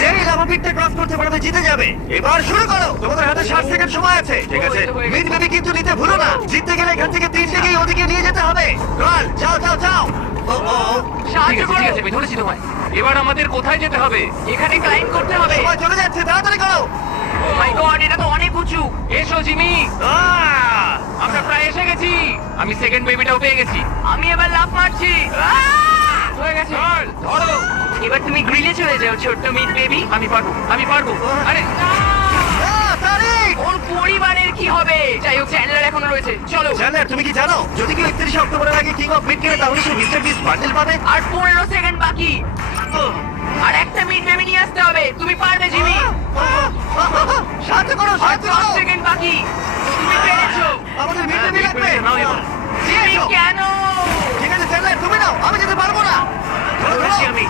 যেই lava পিটটা cross করতে পারবে জিতে যাবে। এবার শুরু করো, তোমাদের হাতে 60 সেকেন্ড সময় আছে। ঠিক আছে, মিড বেবি কিন্তু নিতে ভুলো না। জিততে গেলে এখান থেকে 3 দিকেই ওদিকে নিয়ে যেতে হবে। চল, যাও যাও যাও। ও ও ও, ঠিক আছে, আমি ধরেছি তোমায়। এবার আমাদের কোথায় যেতে হবে? এখানে ক্লাইম্ব করতে হবে। সময় চলে যাচ্ছে, তাড়াতাড়ি করো। ও মাই গড, এটা তো অনেক উঁচু। এসো জিমি, আহ! আমরা প্রায় এসে গেছি। আমি সেকেন্ড বেবিটাও পেয়ে গেছি। আমি এবার লাফ মারছি। হয়ে গেছে। চল, ধরো। এবার তুমি গ্রিলে চলে যাও, ছোট্ট মিড বেবি। আমি পারবো। আরে আহ, তারিক! ওর পরিবারের কি হবে? যাই হোক, চ্যান্ডলার এখনো রয়েছে। চলো। জানেন, তুমি কি জানো যদি কেউ 31 অক্টোবরের আগে কিং অফ মিড কেনে তাহলে সে মিস্টার বিস্ট বান্ডেল পাবে? আর 15 সেকেন্ড বাকি। উহ, আর একটা মিড বেবি নিয়ে আসতে হবে। তুমি পারবে জিমি। সাহায্য করো, আর সাহায্য 10 করো। সেকেন্ড বাকি। তুমি পেরেছো। আমাদের মিড বেবি লাগবে। নাও এবার। জিমি এসো। কেন? ঠিক আছে চ্যান্ডলার, তুমি নাও, আমি যেতে পারবো না। ধরো, ধরেছি ধরো। আমি।